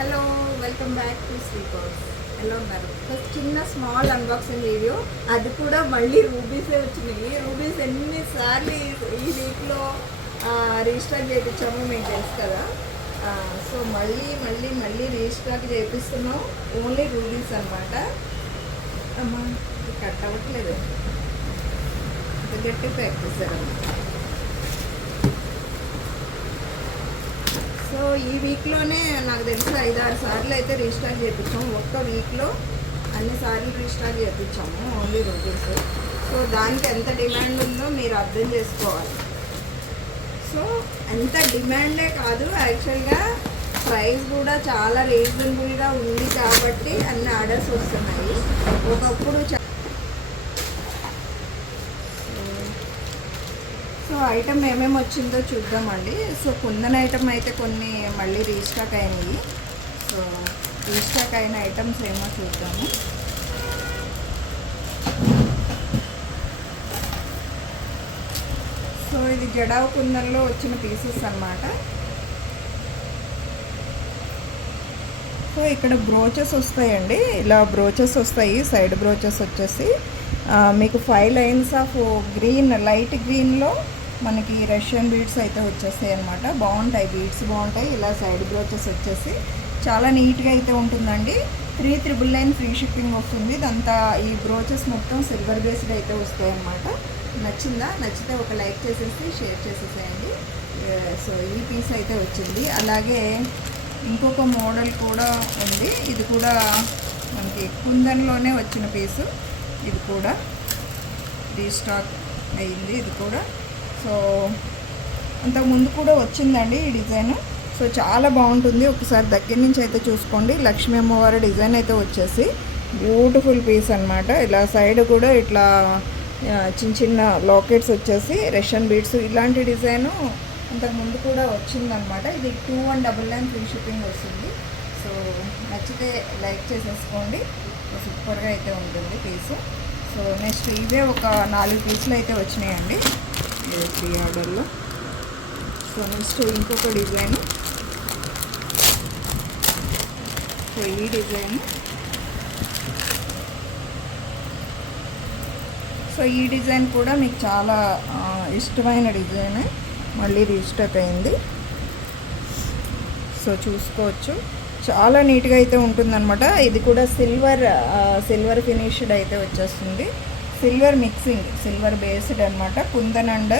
Hello, welcome back to శ్రీకోస్. ఎలా ఉన్నారు? ఫస్ట్ చిన్న స్మాల్ అన్బాక్సింగ్ వీడియో, అది కూడా మళ్ళీ రూబీసే వచ్చినాయి. రూబీస్ ఎన్నిసార్లు ఈ వీక్లో రీస్టాక్ చేయించామో మీకు తెలుసు కదా. సో మళ్ళీ రీస్టాక్ చేపిస్తున్నాం. ఓన్లీ రూబీస్ అనమాట. అమ్మా కట్ అవ్వట్లేదు, గట్టి ప్యాక్ చేశారన్నమాట. సో ఈ వీక్లోనే నాకు తెలిసి 5-6 సార్లు అయితే రీస్టాక్ చేయించాము. ఒక్క వీక్లో అన్ని సార్లు రీస్టాక్ చేయించాము ఓన్లీ రూబీస్. సో దానికి ఎంత డిమాండ్ ఉందో మీరు అర్థం చేసుకోవాలి. సో ఎంత డిమాండే కాదు, యాక్చువల్గా ప్రైస్ కూడా చాలా రీజనబుల్గా ఉంది కాబట్టి అన్ని ఆర్డర్స్ వస్తున్నాయి. ఒకప్పుడు సో ఐటమ్ ఏమేమి వచ్చిందో చూద్దామండి. సో కుందన్ ఐటమ్ అయితే కొన్ని మళ్ళీ రీస్టాక్ అయినాయి. సో రీస్టాక్ అయిన ఐటమ్స్ ఏమో చూద్దాము. సో ఇది జడావు కుందన్లో వచ్చిన పీసెస్ అన్నమాట. సో ఇక్కడ బ్రోచెస్ వస్తాయండి, ఇలా బ్రోచెస్ వస్తాయి. సైడ్ బ్రోచెస్ వచ్చేసి మీకు 5 లైన్స్ ఆఫ్ గ్రీన్, లైట్ గ్రీన్లో మనకి రష్యన్ బీడ్స్ అయితే వచ్చేస్తాయి అనమాట. బాగుంటాయి, బీడ్స్ బాగుంటాయి. ఇలా సైడ్ బ్రోచెస్ వచ్చేసి చాలా నీట్గా అయితే ఉంటుందండి. 399 ఫ్రీ షిప్పింగ్ వస్తుంది. ఇదంతా ఈ బ్రోచెస్ మొత్తం సిల్వర్ బేస్డ్ అయితే వస్తాయి అన్నమాట. నచ్చిందా? నచ్చితే ఒక లైక్ చేసేసి షేర్ చేసేసేయండి. సో ఈ పీస్ అయితే వచ్చింది. అలాగే ఇంకొక మోడల్ కూడా ఉంది. ఇది కూడా మనకి కుందన్లోనే వచ్చిన పీసు. ఇది కూడా రీస్టాక్ అయింది. ఇది కూడా సో అంతకుముందు కూడా వచ్చిందండి ఈ డిజైన్. సో చాలా బాగుంటుంది. ఒకసారి దగ్గర నుంచి అయితే చూసుకోండి. లక్ష్మీ అమ్మవారి డిజైన్ అయితే వచ్చేసి బ్యూటిఫుల్ పీస్ అనమాట. ఇలా సైడ్ కూడా ఇట్లా చిన్న చిన్న లాకెట్స్ వచ్చేసి రష్యన్ బీడ్స్, ఇలాంటి డిజైను అంతకుముందు కూడా వచ్చిందనమాట. ఇది 2199 ఫ్రీ షిప్పింగ్ వస్తుంది. సో నచ్చితే లైక్ చేసేసుకోండి. సూపర్గా అయితే ఉంటుంది పీసు. సో నెక్స్ట్ ఇవే ఒక 4 పీసులు అయితే వచ్చినాయండి 3 ఆర్డర్లో. సో నెక్స్ట్ ఇంకొక డిజైన్. సో ఈ డిజైన్, సో ఈ డిజైన్ కూడా మీకు చాలా ఇష్టమైన డిజైన్, మళ్ళీ రీస్టాక్ అయింది. సో చూసుకోవచ్చు, చాలా నీట్గా అయితే ఉంటుందన్నమాట. ఇది కూడా సిల్వర్ ఫినిష్డ్ అయితే వచ్చేస్తుంది. సిల్వర్ మిక్సింగ్, సిల్వర్ బేస్డ్ అనమాట. Kundan and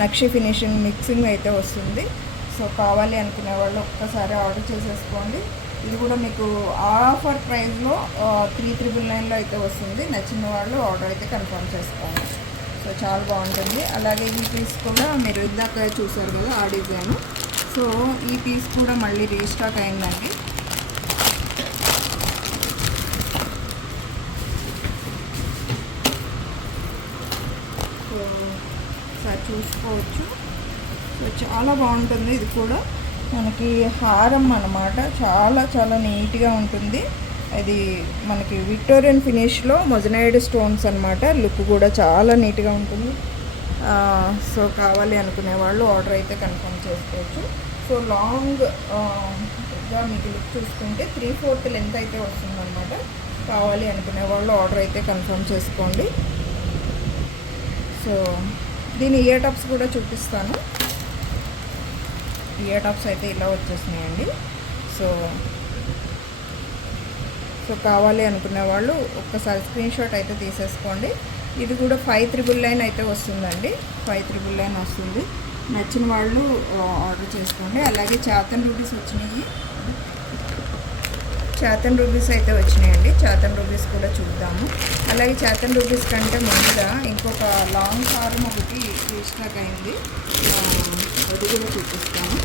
nakshi finishing mixing అయితే వస్తుంది. సో కావాలి అనుకునే వాళ్ళు ఒక్కసారి ఆర్డర్ చేసేసుకోండి. ఇది కూడా మీకు ఆఫర్ ప్రైస్లో 399లో అయితే వస్తుంది. నచ్చిన వాళ్ళు ఆర్డర్ అయితే కన్ఫర్మ్ చేసుకోండి. సో చాలా బాగుంటుంది. అలాగే ఈ పీస్ కూడా మీరు ఇందాక చూసారు కదా ఆ డిజైన్. సో ఈ పీస్ కూడా మళ్ళీ రీస్టాక్ అయిందండి. సో సార్ చూసుకోవచ్చు. సో చాలా బాగుంటుంది. ఇది కూడా మనకి హారం అన్నమాట. చాలా చాలా నీట్గా ఉంటుంది. అది మనకి విక్టోరియన్ ఫినిష్లో మొజనైడ్ స్టోన్స్ అనమాట. లుక్ కూడా చాలా నీట్గా ఉంటుంది. సో కావాలి అనుకునే వాళ్ళు ఆర్డర్ అయితే కన్ఫర్మ్ చేసుకోవచ్చు. సో లాంగ్గా మీకు లుక్ చూసుకుంటే 3/4 లెంత్ అయితే వస్తుందన్నమాట. కావాలి అనుకునే వాళ్ళు ఆర్డర్ అయితే కన్ఫర్మ్ చేసుకోండి. సో దీని ఇయర్ టాప్స్ కూడా చూపిస్తాను. ఇయర్ టాప్స్ అయితే ఇలా వచ్చేసినాయండి. సో కావాలి అనుకునే వాళ్ళు ఒక్కసారి స్క్రీన్ షాట్ అయితే తీసేసుకోండి. ఇది కూడా 599 అయితే వస్తుందండి. 599 వస్తుంది. నచ్చిన వాళ్ళు ఆర్డర్ చేసుకోండి. అలాగే చాతన్ రూబీస్ వచ్చినాయి. చాతన్ రూబీస్ అయితే వచ్చినాయండి. చాతన్ రూబీస్ కూడా చూద్దాము. అలాగే చాతన్ రూబీస్ కంటే ముందుగా ఇంకొక లాంగ్ హారం ఒకటి రీస్టాక్ అయింది. అది కూడా చూపిస్తాను.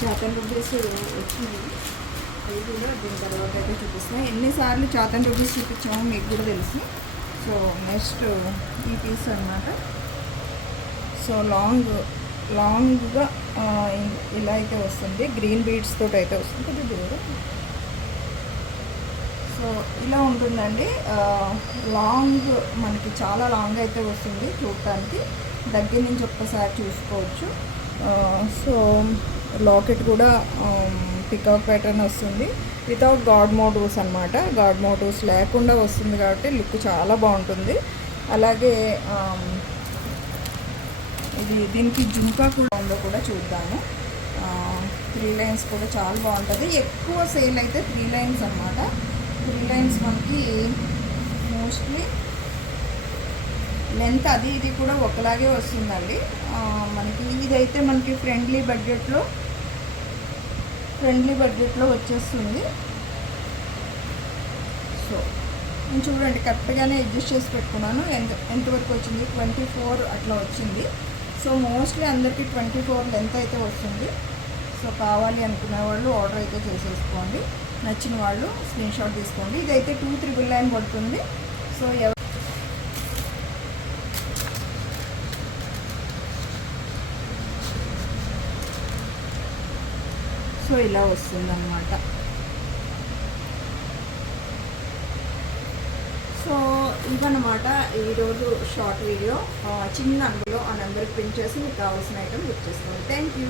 చాతన్ రూబీస్ వచ్చినాయి, అది కూడా దీని తర్వాత అయితే చూపిస్తాను. ఎన్నిసార్లు చాతన్ రూబీస్ చూపించామో మీకు కూడా తెలుసు. సో నెక్స్ట్ ఈ పీస్ అన్నమాట. సో లాంగ్గా ఇలా అయితే వస్తుంది. గ్రీన్ బీడ్స్ తోటి అయితే వస్తుంది. సో ఇలా ఉంటుందండి. లాంగ్ మనకి చాలా లాంగ్ అయితే వస్తుంది చూడటానికి. దగ్గర నుంచి ఒక్కసారి చూసుకోవచ్చు. సో లాకెట్ కూడా పికాక్ ప్యాటర్న్ వస్తుంది, వితౌట్ గాడ్ మోటివ్స్ అనమాట. గాడ్ మోటివ్స్ లేకుండా వస్తుంది కాబట్టి లుక్ చాలా బాగుంటుంది. అలాగే దీనికి జుంకా కూడా ఉందో కూడా చూద్దాము. 3 లైన్స్ కూడా చాలా బాగుంటుంది. ఎక్కువ సేల్ అయితే 3 లైన్స్ అనమాట. 3 లైన్స్ మనకి మోస్ట్లీ లెంత్ అది ఇది కూడా ఒకలాగే వస్తుందండి. మనకి ఇదైతే మనకి ఫ్రెండ్లీ బడ్జెట్లో వచ్చేస్తుంది. సో నేను చూడండి కరెక్ట్గానే అడ్జస్ట్ చేసి పెట్టుకున్నాను. ఎంతవరకు వచ్చింది, 24 అట్లా వచ్చింది. సో మోస్ట్లీ అందరికీ 24 లెంత్ అయితే వస్తుంది. సో కావాలి అనుకునే వాళ్ళు ఆర్డర్ అయితే చేసేసుకోండి. నచ్చిన వాళ్ళు స్క్రీన్ షాట్ తీసుకోండి. ఇదైతే 2,999 పడుతుంది. సో ఇలా వస్తుందన్నమాట. సో ఇదన్నమాట ఈరోజు షార్ట్ వీడియో. చిన్న అందులో ఆ నెంబర్కి పిన్ చేసి మీకు కావాల్సిన ఐటమ్ బుక్ చేసుకోండి. Thank you.